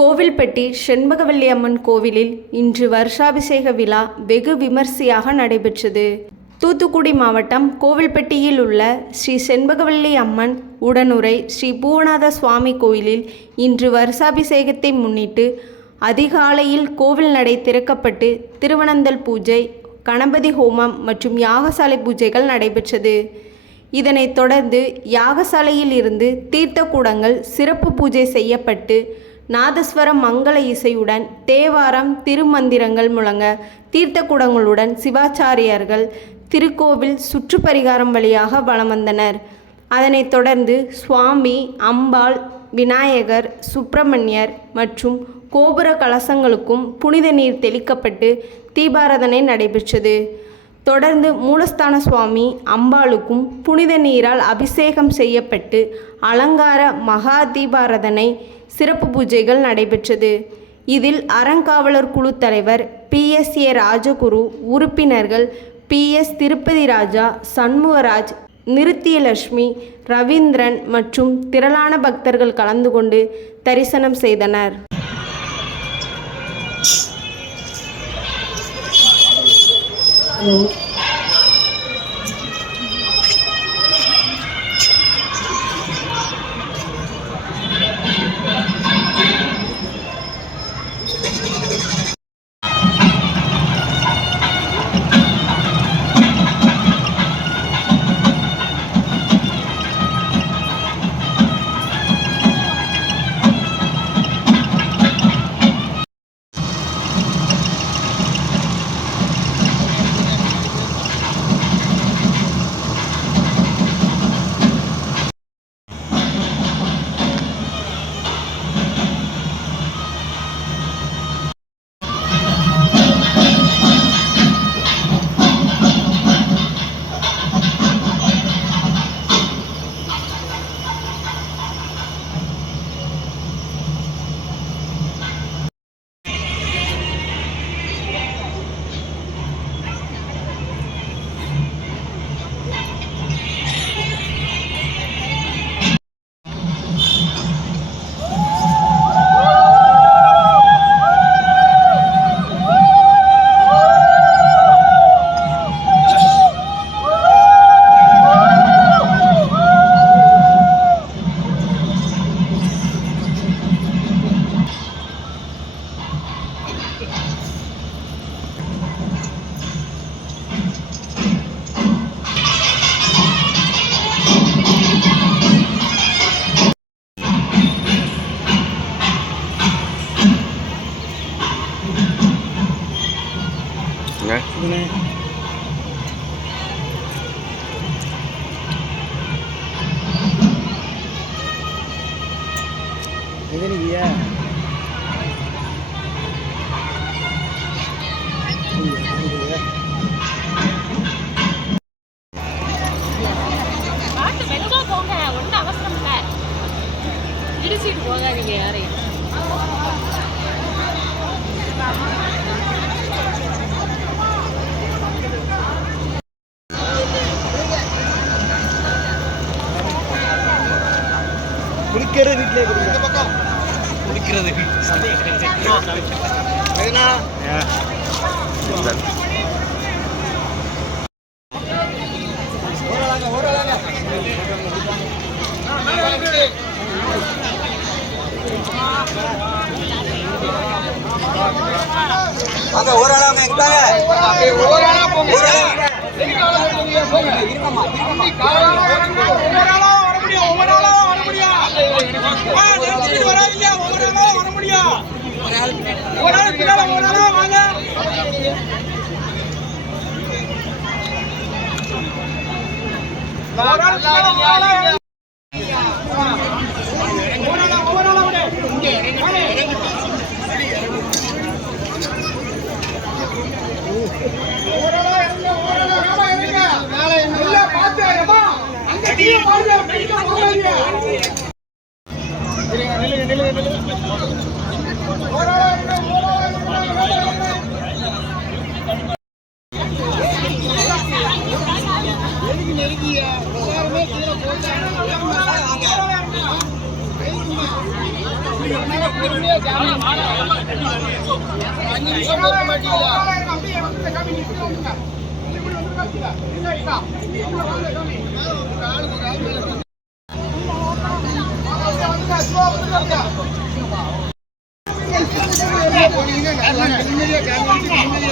கோவில்பட்டி செண்பகவல்லி அம்மன் கோவிலில் இன்று வருஷாபிஷேக விழா வெகு விமர்சையாக நடைபெற்றது. தூத்துக்குடி மாவட்டம் கோவில்பட்டியில் உள்ள ஸ்ரீ செண்பகவல்லி அம்மன் உடனுறை ஸ்ரீ பூவநாத சுவாமி கோயிலில் இன்று வருஷாபிஷேகத்தை முன்னிட்டு அதிகாலையில் கோவில் நடை திறக்கப்பட்டு திருவனந்தல் பூஜை, கணபதி ஹோமம் மற்றும் யாகசாலை பூஜைகள் நடைபெற்றது. இதனைத் தொடர்ந்து யாகசாலையில் இருந்து தீர்த்த கூடங்கள் சிறப்பு பூஜை செய்யப்பட்டு நாதஸ்வரம் மங்கள இசையுடன் தேவாரம் திருமந்திரங்கள் முழங்க தீர்த்த கூடங்களுடன் சிவாச்சாரியார்கள் திருக்கோவில் சுற்றுப்பரிகாரம் வழியாக வலம் வந்தனர். அதனைத் தொடர்ந்து சுவாமி, அம்பாள், விநாயகர், சுப்பிரமணியர் மற்றும் கோபுர கலசங்களுக்கும் புனித நீர் தெளிக்கப்பட்டு தீபாராதனை நடைபெற்றது. தொடர்ந்து மூலஸ்தான சுவாமி, அம்பாளுக்கும் புனித நீரால் அபிஷேகம் செய்யப்பட்டு அலங்கார மகா தீபாராதனை சிறப்பு பூஜைகள் நடைபெற்றது. இதில் அறங்காவலர் குழு தலைவர் PSA ராஜகுரு, உறுப்பினர்கள் PS திருப்பதி ராஜா, சண்முகராஜ், நிருத்தியலட்சுமி, ரவீந்திரன் மற்றும் திரளான பக்தர்கள் கலந்து கொண்டு தரிசனம் செய்தனர். போகாதீங்க யாரையும். குளிக்கிறது வீட்டிலே குளிக்கிறது அங்க ஓரளவுங்க நிம்மதியா